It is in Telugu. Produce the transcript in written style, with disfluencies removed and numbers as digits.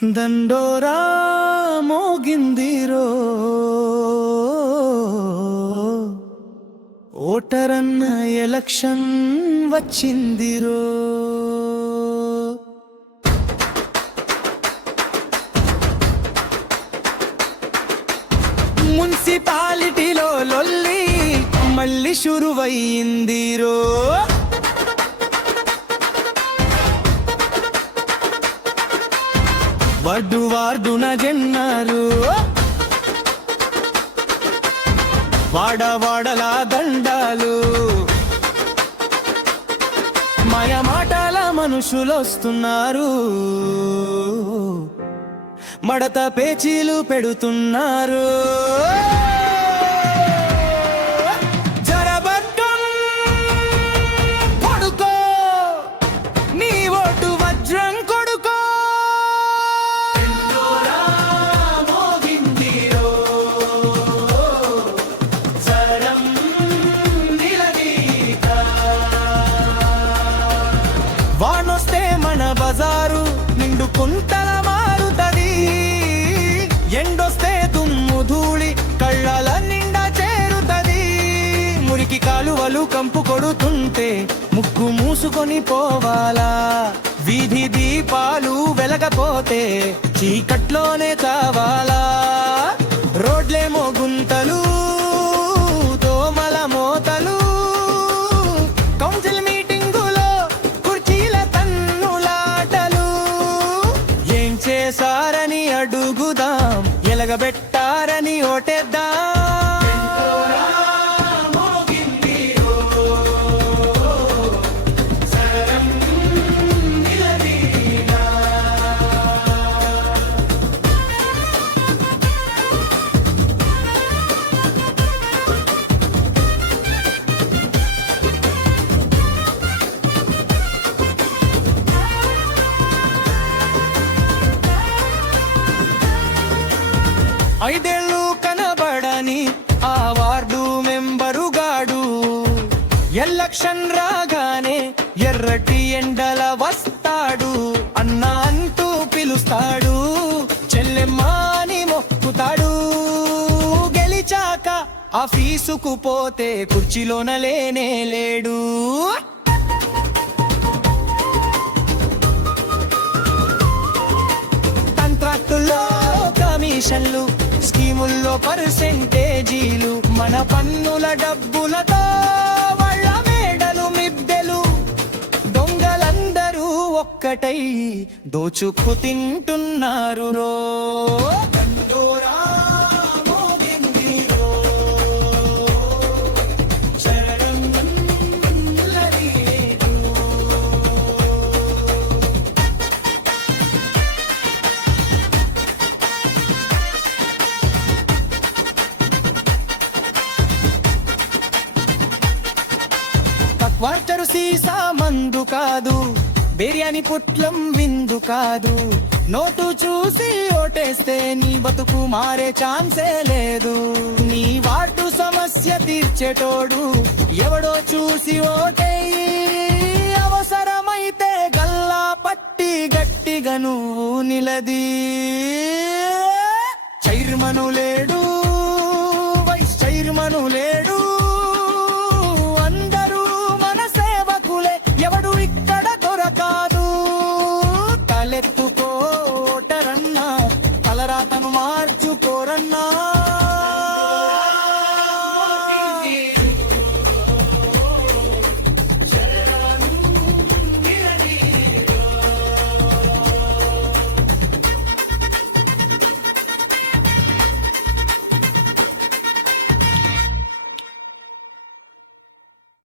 దండోరా మోగిందిరో ఓటరన్న ఎలక్షన్ వచ్చిందిరో మున్సిపాలిటీలో లొల్లి మళ్ళీ శురువయ్యిందిరో వార్డున జన్నారు వాడవాడలా దండాలు మాయ మాటల మనుషులొస్తున్నారు మడత పేచీలు పెడుతున్నారు వానొస్తే మన బజారు నిండు కుంటల మారుతది, ఎండొస్తే దుమ్ము ధూళి కళ్ళల నిండా చేరుతది. మురికి కాలువలు కంపు కొడుతుంటే ముక్కు మూసుకొని పోవాలా, వీధి దీపాలు వెలగపోతే చీకట్లోనే కావాలా. రోడ్లేమో గుంతలు దోమల మోతలు, కౌన్సిల్ మీటింగులో కుర్చీల తన్నులాటలు. ఏం చేశారని అడుగుదాం, ఎలగబెట్టారని ఓటేద్దాం. ఐదేళ్ళు కనబడని ఆ వార్డు మెంబరుగాడు ఎలక్షన్ రాగానే ఎర్రటి ఎండల వస్తాడు. అన్న అంటూ పిలుస్తాడు, చెల్లెమ్మాని మొక్కుతాడు. గెలిచాక ఆఫీసుకు పోతే కుర్చీలోన లేనే లేడు. కాంట్రాక్టుల్లో కమిషన్లు, స్కీముల్లో పర్సెంటేజీలు, మన పన్నుల డబ్బులతో వాళ్ళ మేడలు మిద్దెలు. దొంగలందరూ ఒక్కటై దోచుకు తింటున్నారు రో. వార్తరు సీసా మందు కాదు, బిర్యానీ పుట్లం విందు కాదు. నోటు చూసి ఓటేస్తే నీ బతుకు మారే ఛాన్సే లేదు. నీ వార్డు సమస్య తీర్చేటోడు ఎవడో చూసి ఓటేయి. అవసరమైతే గల్లా పట్టి గట్టిగా నువ్వు నిలది. చైర్మను లేడు, వైస్ చైర్మను లేడు,